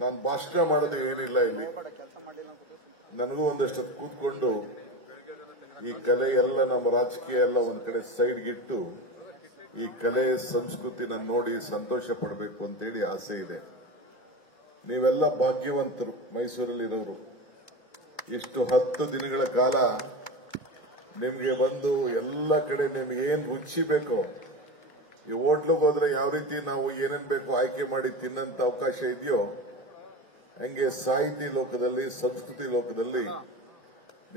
ನಾನು ಭಾಷಣ ಮಾಡೋದು ಏನಿಲ್ಲ ಇಲ್ಲಿ. ನನಗೂ ಒಂದಷ್ಟು ಕೂತ್ಕೊಂಡು ಈ ಕಲೆ ಎಲ್ಲ ನಮ್ಮ ರಾಜಕೀಯ ಎಲ್ಲ ಒಂದ್ ಕಡೆ ಸೈಡ್ಗಿಟ್ಟು ಈ ಕಲೆ ಸಂಸ್ಕೃತಿನ ನೋಡಿ ಸಂತೋಷ ಪಡಬೇಕು ಅಂತೇಳಿ ಆಸೆ ಇದೆ. ನೀವೆಲ್ಲ ಭಾಗ್ಯವಂತರು, ಮೈಸೂರಲ್ಲಿರೋರು. ಇಷ್ಟು 10 ದಿನಗಳ ಕಾಲ ನಿಮ್ಗೆ ಬಂದು ಎಲ್ಲ ಕಡೆ ನಿಮ್ಗೆ ಏನ್ ರುಚಿ ಬೇಕೋ, ಈ ಹೋಟ್ಲಿಗೆ ಹೋದ್ರೆ ಯಾವ ರೀತಿ ನಾವು ಏನೇನ್ ಬೇಕೋ ಆಯ್ಕೆ ಮಾಡಿ ತಿನ್ನಂತ ಅವಕಾಶ ಇದೆಯೋ, ಹಂಗೆ ಸಾಹಿತಿ ಲೋಕದಲ್ಲಿ, ಸಂಸ್ಕೃತಿ ಲೋಕದಲ್ಲಿ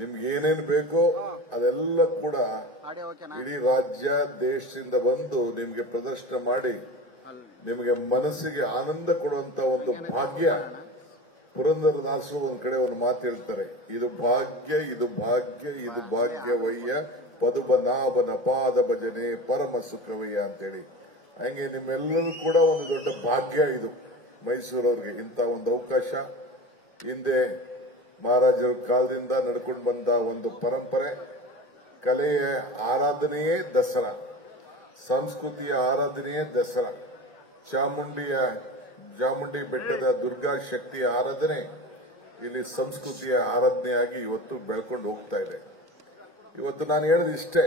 ನಿಮ್ಗೆ ಏನೇನ್ ಬೇಕೋ ಅದೆಲ್ಲ ಕೂಡ ಇಡೀ ರಾಜ್ಯ ದೇಶದಿಂದ ಬಂದು ನಿಮ್ಗೆ ಪ್ರದರ್ಶನ ಮಾಡಿ ನಿಮಗೆ ಮನಸ್ಸಿಗೆ ಆನಂದ ಕೊಡುವಂತ ಒಂದು ಭಾಗ್ಯ. ಪುರಂದರದಾಸರು ಒಂದ್ ಕಡೆ ಒಂದು ಮಾತು ಹೇಳ್ತಾರೆ, ಇದು ಭಾಗ್ಯ, ಇದು ಭಾಗ್ಯ, ಇದು ಭಾಗ್ಯವಯ್ಯ, ಪದುಬನಾಭನ ಪಾದ ಭಜನೆ ಪರಮ ಸುಖವಯ್ಯ ಅಂತೇಳಿ. ಹಂಗೆ ನಿಮ್ಮೆಲ್ಲರೂ ಕೂಡ ಒಂದು ದೊಡ್ಡ ಭಾಗ್ಯ ಇದು ಮೈಸೂರವ್ರಿಗೆ, ಇಂಥ ಒಂದು ಅವಕಾಶ. ಹಿಂದೆ ಮಹಾರಾಜರ ಕಾಲದಿಂದ ನಡ್ಕೊಂಡು ಬಂದ ಒಂದು ಪರಂಪರೆ. ಕಲೆಯ ಆರಾಧನೆಯೇ ದಸರಾ, ಸಂಸ್ಕೃತಿಯ ಆರಾಧನೆಯೇ ದಸರಾ. ಚಾಮುಂಡಿ ಬೆಟ್ಟದ ದುರ್ಗಾ ಶಕ್ತಿಯ ಆರಾಧನೆ ಇಲ್ಲಿ ಸಂಸ್ಕೃತಿಯ ಆರಾಧನೆಯಾಗಿ ಇವತ್ತು ಬೆಳ್ಕೊಂಡು ಹೋಗ್ತಾ ಇದೆ. ಇವತ್ತು ನಾನು ಹೇಳಿದ ಇಷ್ಟೇ,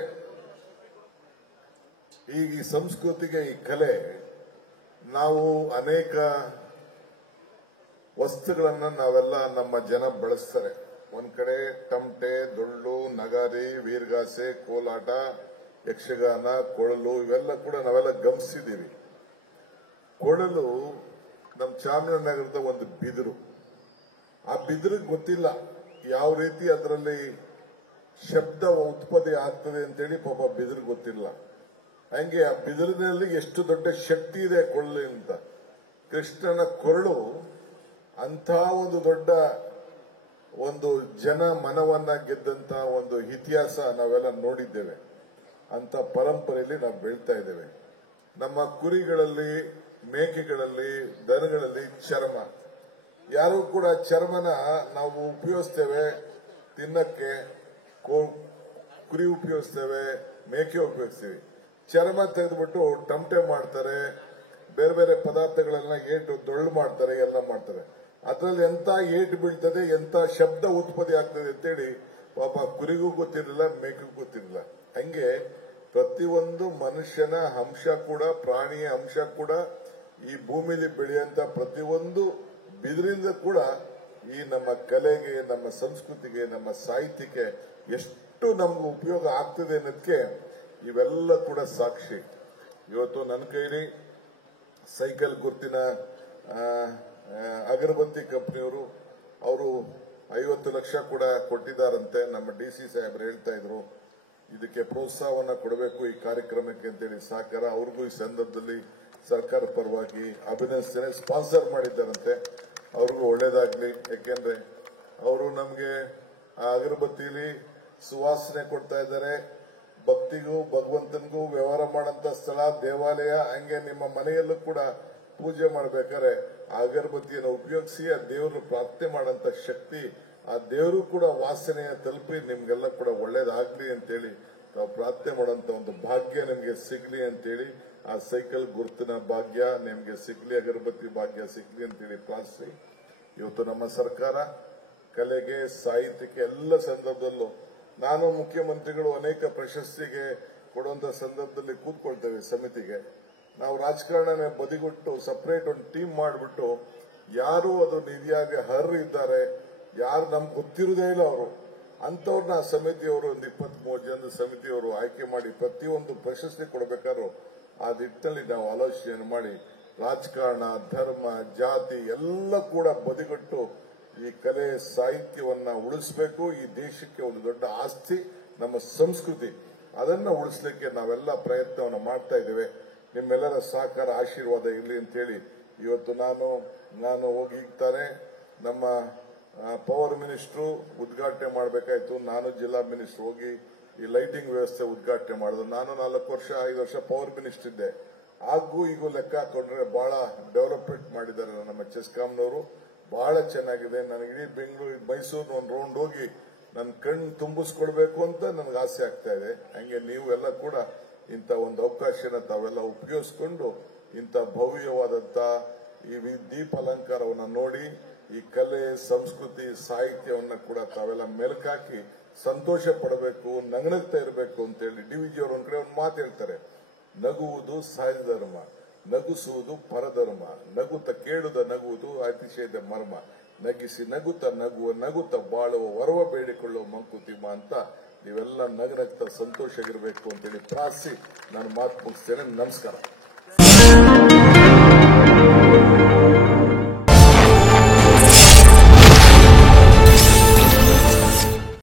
ಈಗ ಈ ಸಂಸ್ಕೃತಿಗೆ, ಈ ಕಲೆ, ನಾವು ಅನೇಕ ವಸ್ತುಗಳನ್ನ ನಾವೆಲ್ಲ ನಮ್ಮ ಜನ ಬಳಸ್ತಾರೆ. ಒಂದ್ ಕಡೆ ತಮಟೆ, ಡೊಳ್ಳು, ನಗಾರಿ, ವೀರಗಾಸೆ, ಕೋಲಾಟ, ಯಕ್ಷಗಾನ, ಕೊಳಲು ಇವೆಲ್ಲ ಕೂಡ ನಾವೆಲ್ಲ ಗಮನಿಸಿದೀವಿ. ಕೊಳಲು ನಮ್ಮ ಚಾಮರಾಜನಗರದ ಒಂದು ಬಿದಿರು. ಆ ಬಿದಿರಿಗೆ ಗೊತ್ತಿಲ್ಲ ಯಾವ ರೀತಿ ಅದರಲ್ಲಿ ಶಬ್ದ ಉತ್ಪತ್ತಿ ಆಗ್ತದೆ ಅಂತೇಳಿ ಪಾಪ ಬಿದಿರು ಗೊತ್ತಿಲ್ಲ. ಹಂಗೆ ಆ ಬಿದಿರಿನಲ್ಲಿ ಎಷ್ಟು ದೊಡ್ಡ ಶಕ್ತಿ ಇದೆ ಕೊಳಲು ಅಂತ. ಕೃಷ್ಣನ ಕೊರಳು ಅಂಥ ಒಂದು ದೊಡ್ಡ ಒಂದು ಜನ ಮನವನ್ನ ಗೆದ್ದಂತ ಒಂದು ಇತಿಹಾಸ ನಾವೆಲ್ಲ ನೋಡಿದ್ದೇವೆ. ಅಂತ ಪರಂಪರೆಯಲ್ಲಿ ನಾವು ಬೆಳ್ತಾ ಇದ್ದೇವೆ. ನಮ್ಮ ಕುರಿಗಳಲ್ಲಿ, ಮೇಕೆಗಳಲ್ಲಿ, ದನಗಳಲ್ಲಿ ಚರ್ಮ, ಯಾರು ಕೂಡ ಚರ್ಮನ ನಾವು ಉಪಯೋಗಿಸ್ತೇವೆ ತಿನ್ನಕ್ಕೆ. ಕುರಿ ಉಪಯೋಗಿಸ್ತೇವೆ, ಮೇಕೆ ಉಪಯೋಗಿಸ್ತೀವಿ. ಚರ್ಮ ತೆಗೆದುಬಿಟ್ಟು ಟಮಟೆ ಮಾಡ್ತಾರೆ, ಬೇರೆ ಬೇರೆ ಪದಾರ್ಥಗಳನ್ನ ಏಟು ಡೊಳ್ಳು ಮಾಡ್ತಾರೆ, ಎಲ್ಲ ಮಾಡ್ತಾರೆ. ಅದರಲ್ಲಿ ಎಂತ ಏಟು ಬೀಳ್ತದೆ, ಎಂತ ಶಬ್ದ ಉತ್ಪತ್ತಿ ಆಗ್ತದೆ ಅಂತೇಳಿ ಪಾಪ ಕುರಿಗೂ ಗೊತ್ತಿರಲಿಲ್ಲ, ಮೇಕೆಗೂ ಗೊತ್ತಿರಲಿಲ್ಲ. ಹಂಗೆ ಪ್ರತಿಯೊಂದು ಮನುಷ್ಯನ ಅಂಶ ಕೂಡ, ಪ್ರಾಣಿಯ ಅಂಶ ಕೂಡ, ಈ ಭೂಮಿಲಿ ಬೆಳೆಯುವಂತ ಪ್ರತಿಯೊಂದು ಬಿದಿರಿಂದ ಕೂಡ ಈ ನಮ್ಮ ಕಲೆಗೆ, ನಮ್ಮ ಸಂಸ್ಕೃತಿಗೆ, ನಮ್ಮ ಸಾಹಿತ್ಯಕ್ಕೆ ಎಷ್ಟು ನಮ್ಗೆ ಉಪಯೋಗ ಆಗ್ತದೆ ಅನ್ನೋದಕ್ಕೆ ಇವೆಲ್ಲ ಕೂಡ ಸಾಕ್ಷಿ. ಇವತ್ತು ನನ್ನ ಕೈಲಿ ಸೈಕಲ್ ಗುರ್ತಿನ ಅಗರಬತ್ತಿ ಕಂಪನಿಯವರು ಅವರು 50 ಲಕ್ಷ ಕೂಡ ಕೊಟ್ಟಿದ್ದಾರಂತೆ. ನಮ್ಮ DC ಸಾಹೇಬರು ಹೇಳ್ತಾ ಇದ್ರು, ಇದಕ್ಕೆ ಪ್ರೋತ್ಸಾಹವನ್ನ ಕೊಡಬೇಕು ಈ ಕಾರ್ಯಕ್ರಮಕ್ಕೆ ಅಂತೇಳಿ ಸಹಕಾರ. ಅವ್ರಿಗೂ ಈ ಸಂದರ್ಭದಲ್ಲಿ ಸರ್ಕಾರ ಪರವಾಗಿ ಅಭಿನಂದನೆ. ಸ್ಪಾನ್ಸರ್ ಮಾಡಿದ್ದಾರಂತೆ, ಅವ್ರಿಗೂ ಒಳ್ಳೇದಾಗ್ಲಿ. ಯಾಕೆಂದ್ರೆ ಅವರು ನಮ್ಗೆ ಆ ಅಗರಬತ್ತಿಲಿ ಸುವಾಸನೆ ಕೊಡ್ತಾ ಇದ್ದಾರೆ. ಭಕ್ತಿಗೂ ಭಗವಂತನಿಗೂ ವ್ಯವಹಾರ ಮಾಡಂತ ಸ್ಥಳ ದೇವಾಲಯ. ಹಂಗೆ ನಿಮ್ಮ ಮನೆಯಲ್ಲೂ ಕೂಡ ಪೂಜೆ ಮಾಡ್ಬೇಕಾದ್ರೆ ಆ ಅಗರಬತ್ತಿಯನ್ನು ಉಪಯೋಗಿಸಿ ಆ ದೇವರು ಪ್ರಾರ್ಥನೆ ಮಾಡಂತ ಶಕ್ತಿ, ಆ ದೇವರು ಕೂಡ ವಾಸನೆಯ ತಲುಪಿ ನಿಮ್ಗೆಲ್ಲ ಕೂಡ ಒಳ್ಳೇದಾಗ್ಲಿ ಅಂತೇಳಿ ನಾವು ಪ್ರಾರ್ಥನೆ ಮಾಡುವಂತ ಒಂದು ಭಾಗ್ಯ ನಿಮ್ಗೆ ಸಿಗ್ಲಿ ಅಂತೇಳಿ, ಆ ಸೈಕಲ್ ಗುರುತಿನ ಭಾಗ್ಯ ನಿಮ್ಗೆ ಸಿಗ್ಲಿ, ಅಗರಬತ್ತಿ ಭಾಗ್ಯ ಸಿಗ್ಲಿ ಅಂತೇಳಿ ಪ್ರಾರ್ಥಿಸಿ, ಇವತ್ತು ನಮ್ಮ ಸರ್ಕಾರ ಕಲೆಗೆ, ಸಾಹಿತ್ಯಕ್ಕೆ ಎಲ್ಲ ಸಂದರ್ಭದಲ್ಲೂ ನಾನು ಮುಖ್ಯಮಂತ್ರಿಗಳು ಅನೇಕ ಪ್ರಶಸ್ತಿಗೆ ಕೊಡುವಂತ ಸಂದರ್ಭದಲ್ಲಿ ಕೂತ್ಕೊಳ್ತೇವೆ ಸಮಿತಿಗೆ. ನಾವು ರಾಜಕಾರಣ ಬದಿಗೊಟ್ಟು ಸಪರೇಟ್ ಒಂದು ಟೀಮ್ ಮಾಡಿಬಿಟ್ಟು ಯಾರು ಅದು ನಿಧಿಯಾಗಿ ಅರ್ಹರು ಇದ್ದಾರೆ, ಯಾರು ನಮ್ಗೆ ಗೊತ್ತಿರುವುದೇ ಇಲ್ಲ ಅವರು ಅಂತವ್ರನ್ನ ಸಮಿತಿಯವರು ಒಂದು 20-30 ಜನದ ಸಮಿತಿಯವರು ಆಯ್ಕೆ ಮಾಡಿ ಪ್ರತಿಯೊಂದು ಪ್ರಶಸ್ತಿ ಕೊಡಬೇಕಾದ್ರೂ ಆ ನಿಟ್ಟಿನಲ್ಲಿ ನಾವು ಆಲೋಚನೆ ಮಾಡಿ ರಾಜಕಾರಣ, ಧರ್ಮ, ಜಾತಿ ಎಲ್ಲ ಕೂಡ ಬದಿಗೊಟ್ಟು ಈ ಕಲೆ ಸಾಹಿತ್ಯವನ್ನ ಉಳಿಸಬೇಕು. ಈ ದೇಶಕ್ಕೆ ಒಂದು ದೊಡ್ಡ ಆಸ್ತಿ ನಮ್ಮ ಸಂಸ್ಕೃತಿ, ಅದನ್ನ ಉಳಿಸಲಿಕ್ಕೆ ನಾವೆಲ್ಲ ಪ್ರಯತ್ನವನ್ನು ಮಾಡ್ತಾ ಇದ್ದೇವೆ. ನಿಮ್ಮೆಲ್ಲರ ಸಹಕಾರ, ಆಶೀರ್ವಾದ ಇರಲಿ ಅಂತೇಳಿ ಇವತ್ತು ನಾನು ಹೋಗಿರ್ತಾನೆ ನಮ್ಮ ಪವರ್ ಮಿನಿಸ್ಟ್ರು ಉದ್ಘಾಟನೆ ಮಾಡಬೇಕಾಯ್ತು. ನಾನು ಜಿಲ್ಲಾ ಮಿನಿಸ್ಟರ್ ಹೋಗಿ ಈ ಲೈಟಿಂಗ್ ವ್ಯವಸ್ಥೆ ಉದ್ಘಾಟನೆ ಮಾಡಿದ್ರು. ನಾನು 4 ವರ್ಷ 5 ವರ್ಷ ಪವರ್ ಮಿನಿಸ್ಟರ್ ಇದ್ದೆ. ಹಾಗೂ ಈಗ ಲೆಕ್ಕ ಹಾಕೊಂಡ್ರೆ ಬಹಳ ಡೆವಲಪ್ಮೆಂಟ್ ಮಾಡಿದ್ದಾರೆ ನಮ್ಮ ಚೆಸ್ಕಾಂನವರು, ಬಹಳ ಚೆನ್ನಾಗಿದೆ. ನನಗೆ ಇಡೀ ಬೆಂಗಳೂರು, ಮೈಸೂರು ಒಂದು ರೌಂಡ್ ಹೋಗಿ ನನ್ನ ಕಣ್ಣು ತುಂಬಿಸ್ಕೊಳ್ಬೇಕು ಅಂತ ನನಗೆ ಆಸೆ ಆಗ್ತಾ ಇದೆ. ಹಂಗೆ ನೀವು ಎಲ್ಲ ಕೂಡ ಇಂಥ ಒಂದು ಅವಕಾಶನ ತಾವೆಲ್ಲ ಉಪಯೋಗಿಸ್ಕೊಂಡು ಇಂಥ ಭವ್ಯವಾದಂತ ಈ ದೀಪ ಅಲಂಕಾರವನ್ನು ನೋಡಿ ಈ ಕಲೆ ಸಂಸ್ಕೃತಿ ಸಾಹಿತ್ಯವನ್ನು ಕೂಡ ತಾವೆಲ್ಲ ಮೆಲುಕಾಕಿ ಸಂತೋಷ ಪಡಬೇಕು, ನಗನಗ್ತಾ ಇರಬೇಕು ಅಂತೇಳಿ ಡಿ.ವಿ.ಜಿ ಅವರು ಒಂದ್ ಕಡೆ ಒಂದು ಮಾತು ಹೇಳ್ತಾರೆ, ನಗುವುದು ಸಹಜ ಧರ್ಮ, ನಗುಸುವುದು ಪರಧರ್ಮ, ನಗುತ್ತ ಕೇಳುದ ನಗುವುದು ಅತಿಶಯದ ಮರ್ಮ, ನಗಿಸಿ ನಗುತ್ತ ನಗುತ್ತ ಬಾಳುವ ವರವ ಬೇಡಿಕೊಳ್ಳುವ ಮಂಕುತಿಮ್ಮ ಅಂತ ನೀವೆಲ್ಲ ನಗನಗ್ತಾ ಸಂತೋಷ ಇರಬೇಕು ಅಂತೇಳಿ ಪ್ರಾರ್ಥಿಸಿ ನಾನು ಮಾತು ಮುಗಿಸ್ತೇನೆ. ನಮಸ್ಕಾರ.